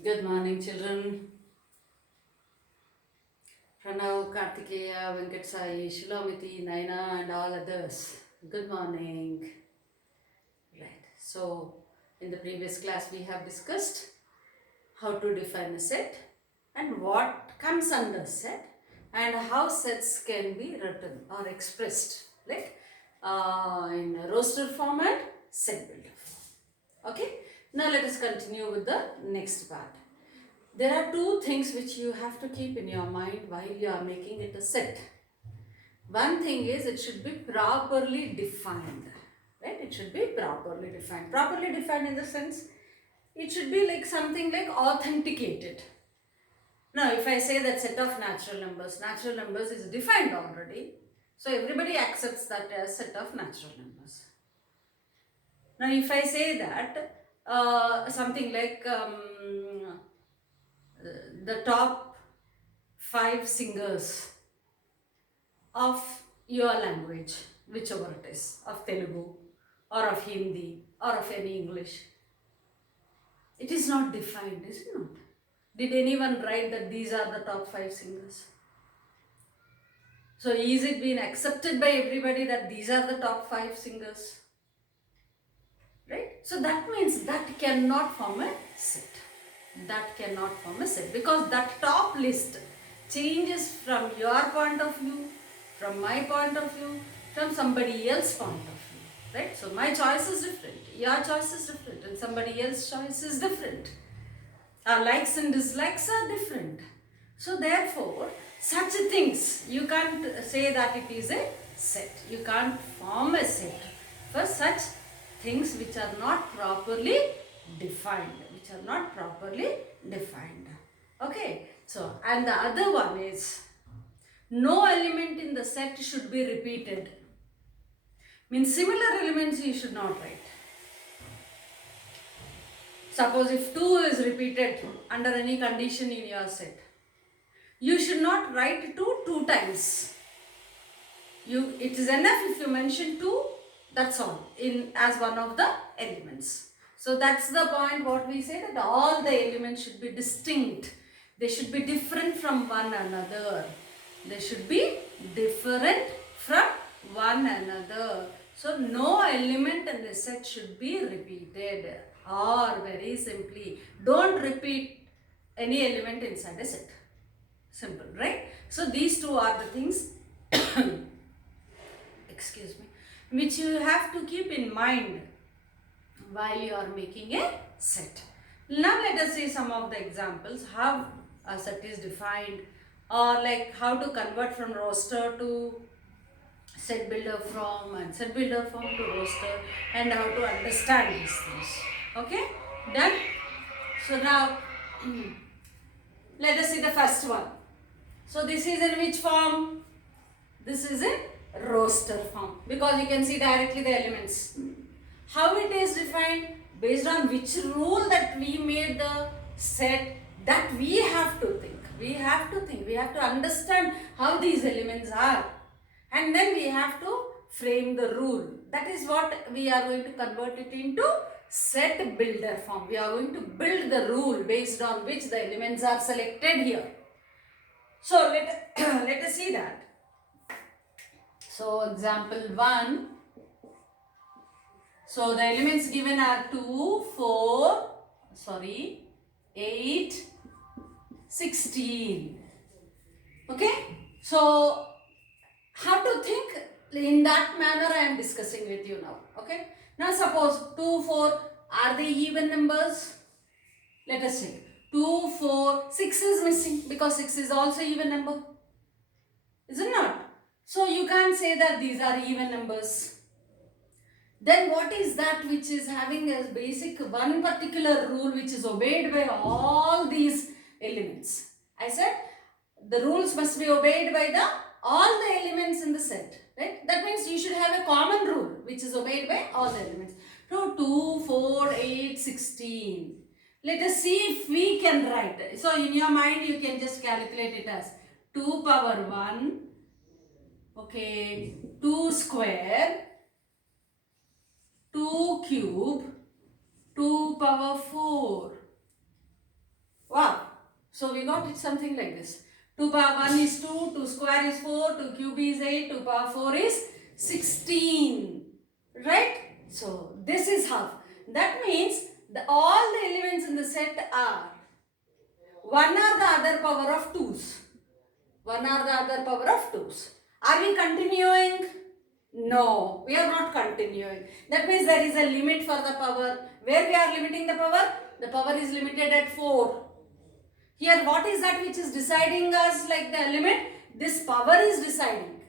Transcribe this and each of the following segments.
Good morning, children. Pranav, Kartikeya, Venkat Sai, Shilomiti, Naina, and all others. Good morning. Right. So, in the previous class, we have discussed how to define a set and what comes under set and how sets can be written or expressed, like in a roster form and set builder form. Okay. Now, let us continue with the next part. There are two things which you have to keep in your mind while you are making it a set. One thing is it should be properly defined, right? It should be properly defined. Properly defined in the sense it should be like something like authenticated. Now, if I say that set of natural numbers is defined already. So, everybody accepts that as set of natural numbers. Now, if I say that something like the top 5 singers of your language, whichever it is, of Telugu or of Hindi or of any English. It is not defined, is it not? Did anyone write that these are the top 5 singers? So is it being accepted by everybody that these are the top 5 singers? Right? So that means that cannot form a set. That cannot form a set because that top list changes from your point of view, from my point of view, from somebody else's point of view. Right? So my choice is different, your choice is different, and somebody else's choice is different. Our likes and dislikes are different. So therefore, such things, you can't say that it is a set. You can't form a set for such things which are not properly defined. Okay. So, and the other one is, no element in the set should be repeated. Means similar elements you should not write. Suppose if 2 is repeated under any condition in your set, you should not write 2 times. It is enough if you mention 2, that's all, in as one of the elements. So that's the point what we say, that all the elements should be distinct. They should be different from one another. They should be different from one another. So no element in the set should be repeated. Or very simply, don't repeat any element inside a set. Simple, right? So these two are the things excuse me, which you have to keep in mind while you are making a set. Now let us see some of the examples how a set is defined, or like how to convert from roster to set builder form and set builder form to roster, and how to understand these things. Okay, done. So now let us see the first one. So this is in which form? This is in roster form, because you can see directly the elements. How it is defined? Based on which rule that we made the set, that we have to think. We have to understand how these elements are, and then we have to frame the rule. That is what we are going to convert it into set builder form. We are going to build the rule based on which the elements are selected here. So let us see that. So example 1. So the elements given are 8, 16. Okay. So how to think in that manner I am discussing with you now. Okay. Now suppose 2, 4, are they even numbers? Let us check. 2, 4, 6 is missing because 6 is also even number. Is it not? So you can't say that these are even numbers. Then what is that which is having a basic one particular rule which is obeyed by all these elements? I said the rules must be obeyed by all the elements in the set, right? That means you should have a common rule which is obeyed by all the elements. So 2, 4, 8, 16. Let us see if we can write. So in your mind you can just calculate it as 2 power 1, okay, 2 square, 2 cube, 2 power 4. Wow. So we got it something like this. 2 power 1 is 2, 2 square is 4, 2 cube is 8, 2 power 4 is 16. Right? So this is half. That means all the elements in the set are 1 or the other power of 2's. 1 or the other power of 2's. Are we continuing? No, we are not continuing. That means there is a limit for the power. Where we are limiting the power? The power is limited at 4. Here what is that which is deciding us like the limit? This power is deciding.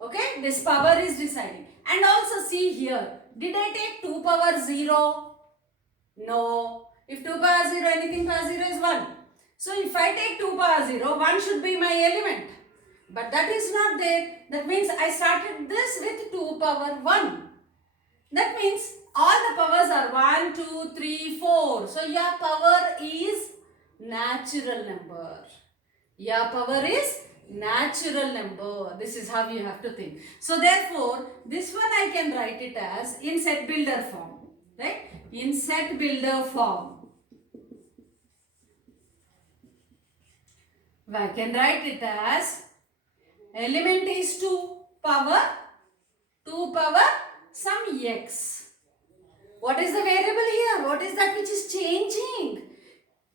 Okay, this power is deciding. And also see here, did I take 2 power 0? No. If 2 power 0, anything power 0 is 1. So if I take 2 power 0, 1 should be my element. But that is not there. That means I started this with 2 power 1. That means all the powers are 1, 2, 3, 4. So your power is natural number. Your power is natural number. This is how you have to think. So therefore, this one I can write it as in set builder form. Right? In set builder form. I can write it as element is 2 power some x. What is the variable here? What is that which is changing?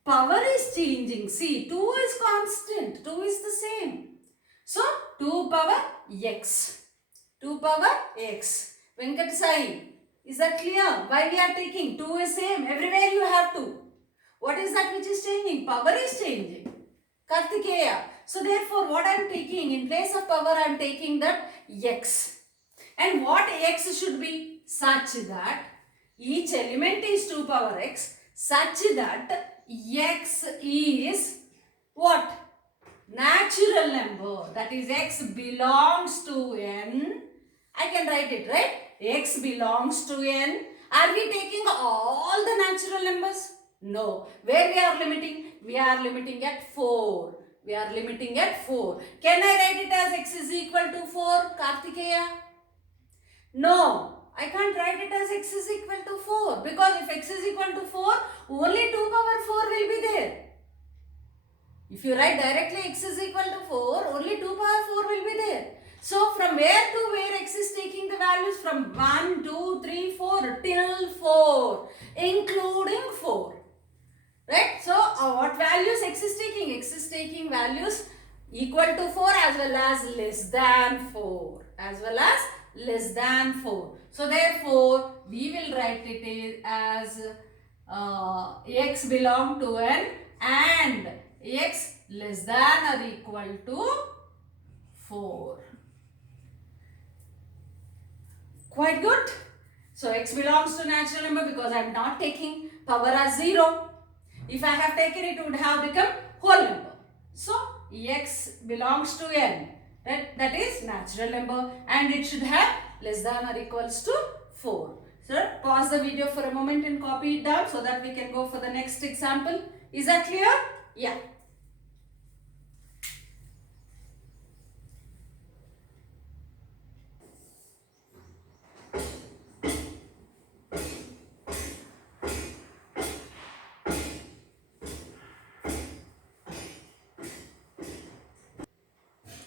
Power is changing. See, 2 is constant. 2 is the same. So, 2 power x. 2 power x. Venkat Sai, is that clear? Why we are taking? 2 is same. Everywhere you have 2. What is that which is changing? Power is changing. Kartikeya. So, therefore, what I am taking? In place of power, I am taking that x. And what x should be? Such that each element is 2 power x. Such that x is what? Natural number. That is x belongs to n. I can write it, right? X belongs to n. Are we taking all the natural numbers? No. Where we are limiting? We are limiting at 4. We are limiting at 4. Can I write it as x is equal to 4, Kartikeya? No. I can't write it as x is equal to 4 because if x is equal to 4, only 2 power 4 will be there. If you write directly x is equal to 4, only 2 power 4 will be there. So from where to where x is taking the values? From 1, 2, 3, 4 till 4, including 4. Right? So what values x is taking? X is taking values equal to 4 as well as less than 4. As well as less than 4. So therefore, we will write it as x belong to n and x less than or equal to 4. Quite good. So x belongs to natural number because I am not taking power as 0. If I have taken it, would have become whole number. So x belongs to n. That is natural number and it should have less than or equals to 4. So pause the video for a moment and copy it down so that we can go for the next example. Is that clear? Yeah.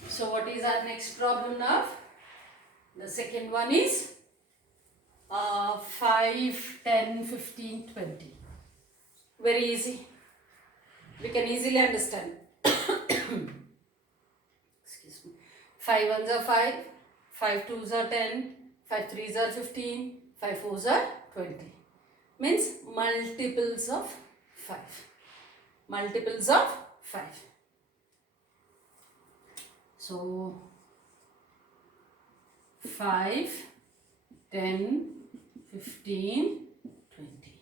So what is our next problem now? The second one is 5, 10, 15, 20. Very easy. We can easily understand. Excuse me. 5 ones are 5, 5 twos are 10, 5 threes are 15, 5 fours are 20. Means multiples of 5. Multiples of 5. So 5, 10, 15, 20.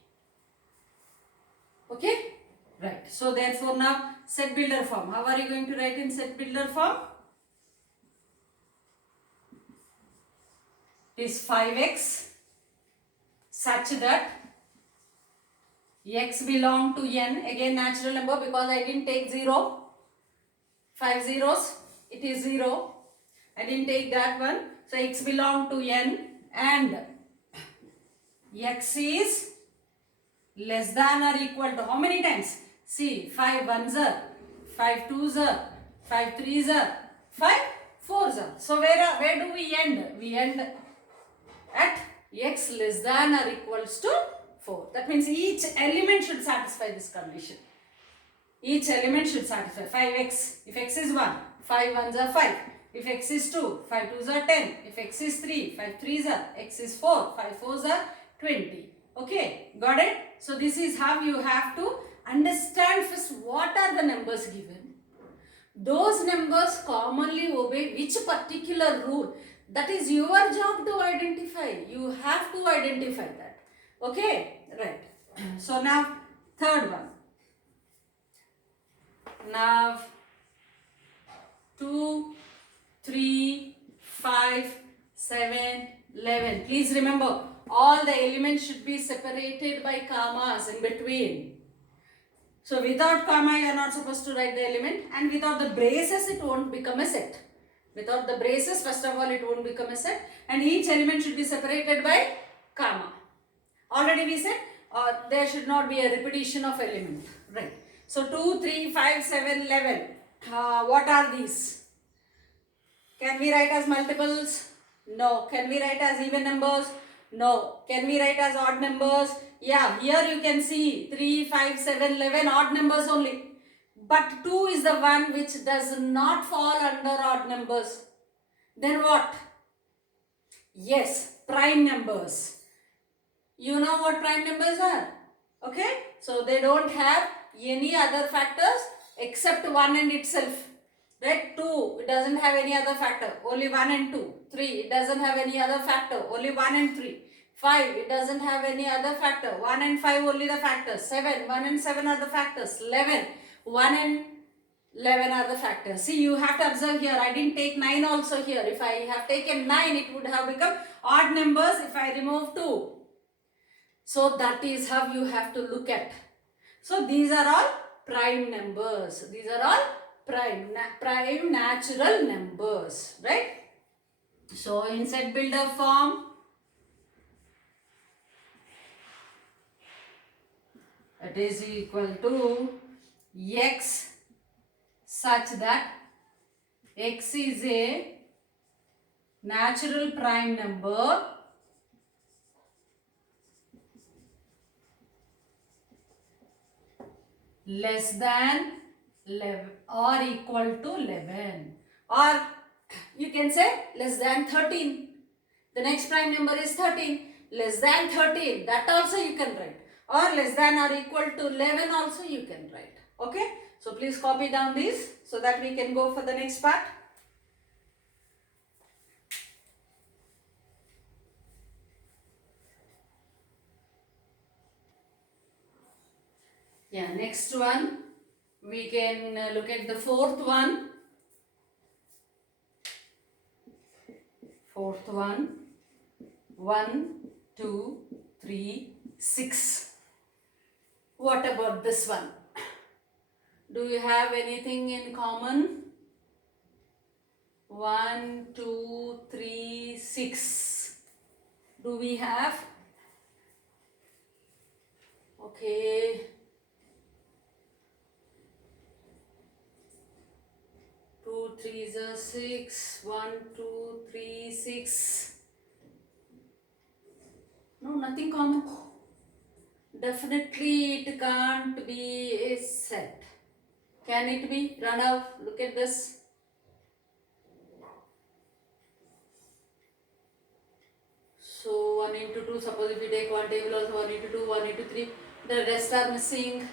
Okay? Right. So therefore now set builder form. How are you going to write in set builder form? It is 5x such that x belong to n. Again natural number because I didn't take 0. 5 zeros. It is 0. I didn't take that one. So x belong to n and x is less than or equal to how many times? See, 5 ones are, 5 twos are, 5 threes are, 5 fours are. So where do we end? We end at x less than or equals to 4. That means each element should satisfy this condition. Each element should satisfy 5x. If x is 1, 5 ones are 5. If x is 2, 5 twos are 10. If x is 3, 5 threes are. X is 4, 5 fours are 20. Okay, got it? So this is how you have to understand first what are the numbers given. Those numbers commonly obey which particular rule. That is your job to identify. You have to identify that. Okay, right. So now third one. Now 2, 3, 5, 7, 11. Please remember, all the elements should be separated by commas in between. So without comma you are not supposed to write the element, and without the braces it won't become a set. Without the braces, first of all, it won't become a set, and each element should be separated by comma. Already we said there should not be a repetition of element. Right. So 2, 3, 5, 7, 11. What are these? Can we write as multiples? No. Can we write as even numbers? No. Can we write as odd numbers? Yeah, here you can see 3, 5, 7, 11 odd numbers only. But 2 is the one which does not fall under odd numbers. Then what? Yes, prime numbers. You know what prime numbers are? Okay? So they don't have any other factors except 1 and itself. Right? 2, it doesn't have any other factor. Only 1 and 2. 3, it doesn't have any other factor. Only 1 and 3. 5, it doesn't have any other factor. 1 and 5 only the factors. 7, 1 and 7 are the factors. 11, 1 and 11 are the factors. See, you have to observe here. I didn't take 9 also here. If I have taken 9, it would have become odd numbers if I remove 2. So that is how you have to look at. So these are all prime numbers. These are all prime natural numbers, right? So in set builder form, it is equal to x such that x is a natural prime number less than 11 or equal to 11, or you can say less than 13. The next prime number is 13. Less than 13, that also you can write, or less than or equal to 11 also you can write. Okay, so please copy down these so that we can go for the next part. Yeah, next one, we can look at the fourth one. Fourth one, 1, 2, 3, 6. What about this one? Do you have anything in common? 1, 2, 3, 6. Do we have? Okay. 2, 3 is 6. 1, 2, 3, 6. No, nothing common. Definitely it can't be a set. Can it be? Pranav, look at this. So 1 into 2, suppose if we take one table also 1 into 2, 1 into 3. The rest are missing.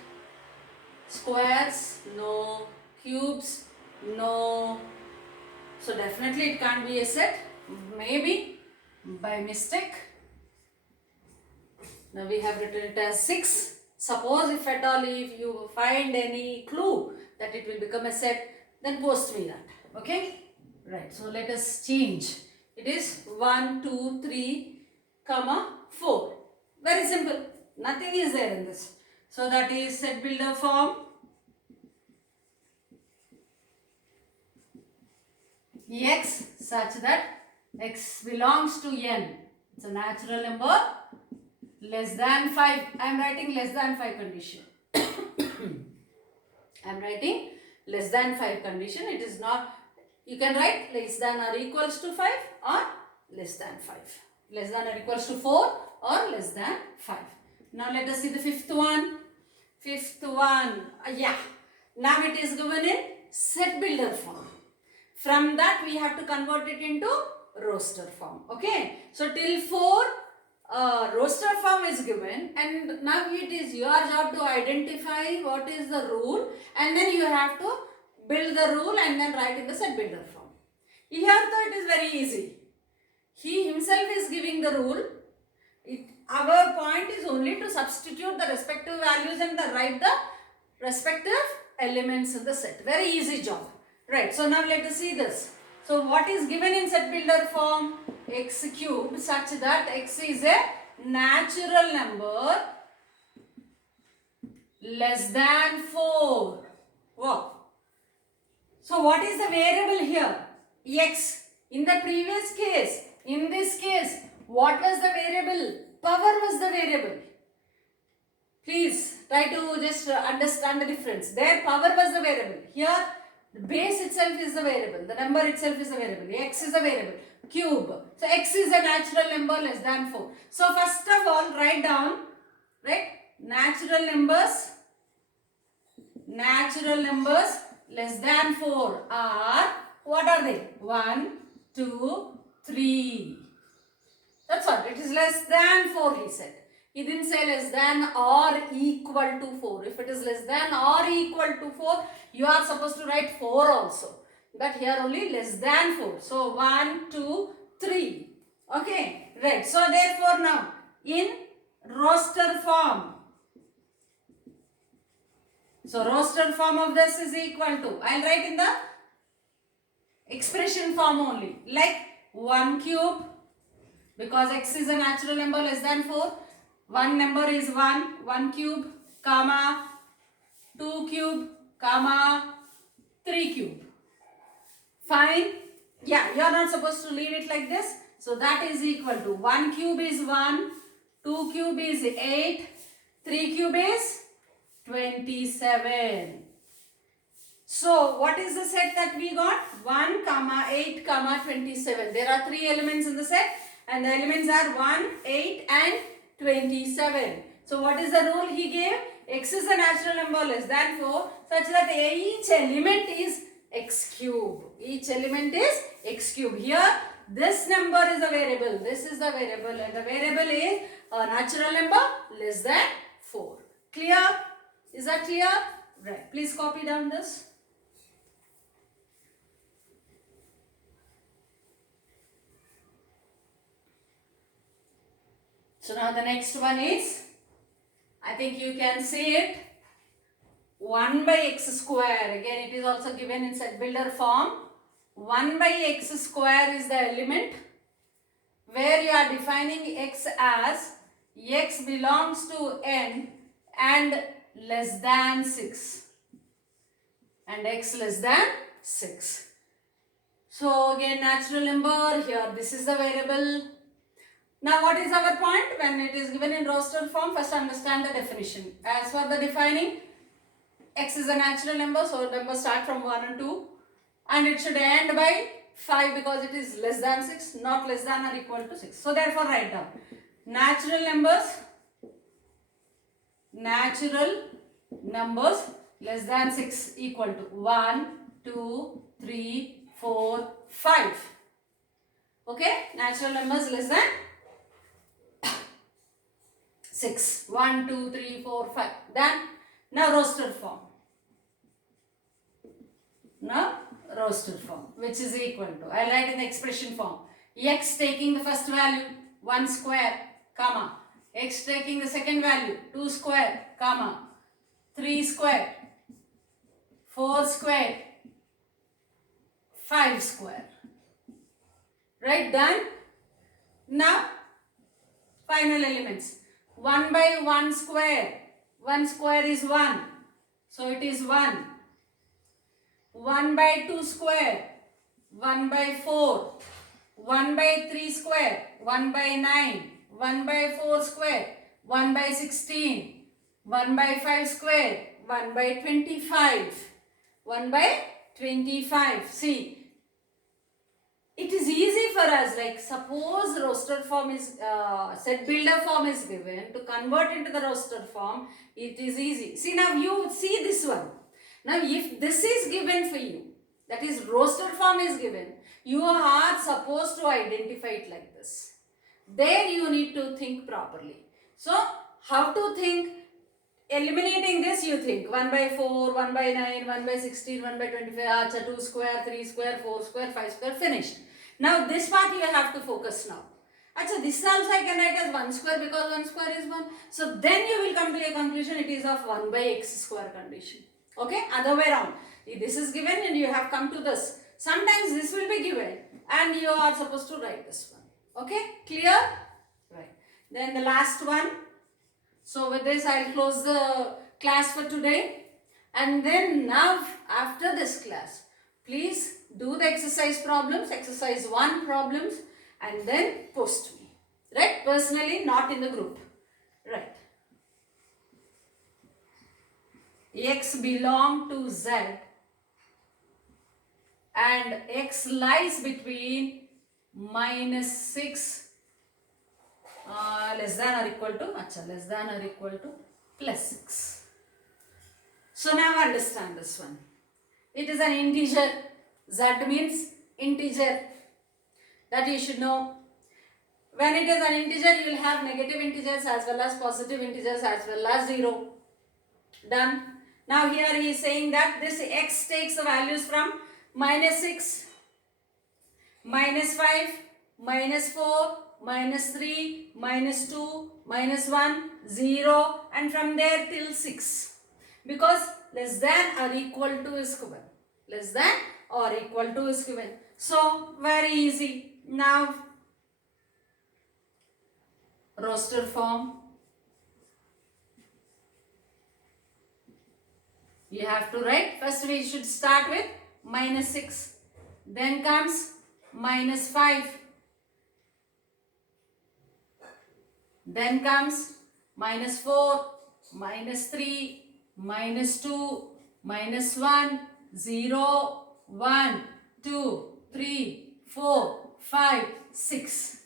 Squares? No. Cubes? No. So definitely it can't be a set. Maybe by mistake. Now we have written it as 6. Suppose if at all if you find any clue that it will become a set, then post me that. Okay? Right. So let us change. It is 1, 2, 3, comma 4. Very simple. Nothing is there in this. So that is set builder form. X such that x belongs to n. It's a natural number less than 5. I am writing less than 5 condition. I am writing less than 5 condition. It is not, you can write less than or equals to 5 or less than 5. Less than or equals to 4 or less than 5. Now let us see the fifth one. Fifth one, yeah. Now it is given in set builder form. From that we have to convert it into roster form. Okay. So till 4 roster form is given, and now it is your job to identify what is the rule, and then you have to build the rule and then write in the set builder form. Here though it is very easy. He himself is giving the rule. Our point is only to substitute the respective values and write the respective elements in the set. Very easy job. Right. So now let us see this. So what is given in set builder form? X cubed such that x is a natural number less than 4. Wow. So what is the variable here? X. In the previous case, in this case, what was the variable? Power was the variable. Please try to just understand the difference. There power was the variable. Here the base itself is the variable. The number itself is the variable. X is a variable. Cube. So x is a natural number less than 4. So first of all write down, right? Natural numbers less than 4 are, what are they? 1, 2, 3. That's all. It is less than 4 he said. He didn't say less than or equal to 4. If it is less than or equal to 4, you are supposed to write 4 also. But here only less than 4. So 1, 2, 3. Okay. Right. So therefore now in roster form. So roster form of this is equal to, I will write in the expression form only. Like 1 cube. Because x is a natural number less than 4. One number is 1 cube, comma, 2 cube, comma, 3 cube. Fine. Yeah, you are not supposed to leave it like this. So that is equal to 1 cube is 1, 2 cube is 8, 3 cube is 27. So what is the set that we got? 1, 8, 27. There are 3 elements in the set. And the elements are 1, 8 and 27. So what is the rule he gave? X is a natural number less than 4 such that each element is x cube. Each element is x cube. Here this number is a variable. This is the variable and the variable is a natural number less than 4. Clear? Is that clear? Right. Please copy down this. So now the next one is, I think you can see it, 1 by x square. Again it is also given in set builder form. 1 by x square is the element where you are defining x as x belongs to n and less than 6 and x less than 6. So again natural number, here this is the variable. Now what is our point? When it is given in roster form, first understand the definition. As for the defining, x is a natural number, so numbers start from 1 and 2 and it should end by 5 because it is less than 6, not less than or equal to 6. So therefore write down natural numbers less than 6 equal to 1, 2, 3, 4, 5. Okay, natural numbers less than 6. 1, 2, 3, 4, 5. Then now roster form. Now roster form, which is equal to, I will write in the expression form. X taking the first value 1 square, comma. X taking the second value 2 square, comma. 3 square, 4 square, 5 square. Right, done. Now final elements. 1 by 1 square. 1 square is 1. So it is 1. 1 by 2 square. 1 by 4. 1 by 3 square. 1 by 9. 1 by 4 square. 1 by 16. 1 by 5 square. 1 by 25. 1 by 25. See, it is easy for us, like suppose roster form is, set builder form is given, to convert into the roster form, it is easy. See, now you see this one. Now if this is given for you, that is roster form is given, you are supposed to identify it like this. There you need to think properly. So how to think? Eliminating this, you think 1 by 4, 1 by 9, 1 by 16, 1 by 25, 2 square, 3 square, 4 square, 5 square, finished. Now this part you have to focus now. This also I can write as 1 square because 1 square is 1. So then you will come to a conclusion it is of 1 by x square condition. Okay, other way around. This is given and you have come to this. Sometimes this will be given and you are supposed to write this one. Okay, clear? Right. Then the last one. So with this I will close the class for today, and then now after this class please do the exercise problems, exercise 1 problems, and then post me, right? Personally, not in the group, right? X belong to Z and X lies between -6 less than or equal to, less than or equal to +6. So now understand this one. It is an integer. Z means integer. That you should know. When it is an integer, you will have negative integers as well as positive integers as well as 0. Done. Now here he is saying that this x takes the values from -6, -5, -4, -3, -2, -1, 0, and from there till 6. Because less than or equal to is given. Less than or equal to is given. So very easy. Now roster form. You have to write. First we should start with -6. Then comes -5. Then comes -4, -3, -2, -1, 0, 1, 2, 3, 4, 5, 6.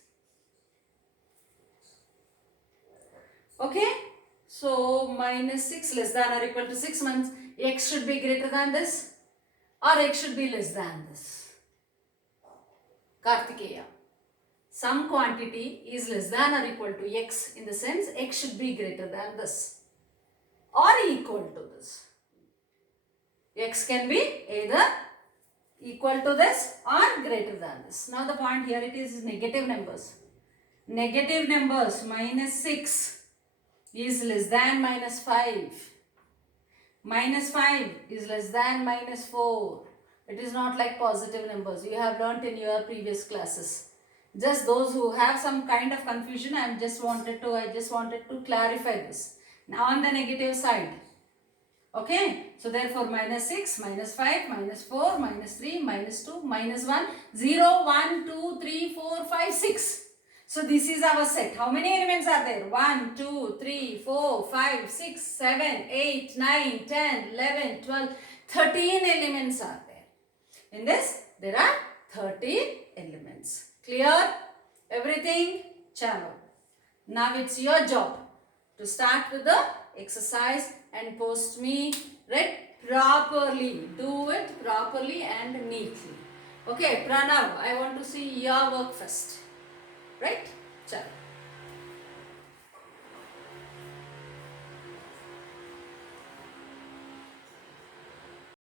Okay? So -6 less than or equal to 6 means x should be greater than this or x should be less than this. Kartikeya. Some quantity is less than or equal to x, in the sense x should be greater than this or equal to this. X can be either equal to this or greater than this. Now the point here, it is negative numbers. Negative numbers, -6 is less than -5. -5 is less than -4. It is not like positive numbers. You have learnt in your previous classes. Just those who have some kind of confusion, I just wanted to clarify this. Now on the negative side. Okay, so therefore -6, -5, -4, -3, -2, -1, 0, 1, 2, 3, 4, 5, 6. So this is our set. How many elements are there? 1, 2, 3, 4, 5, 6, 7, 8, 9, 10, 11, 12, 13 elements are there. In this, there are 13 elements. Clear? Everything? Chalo. Now it's your job to start with the exercise and post me, right? Properly. Do it properly and neatly. Okay, Pranav, I want to see your work first. Right? Chalo.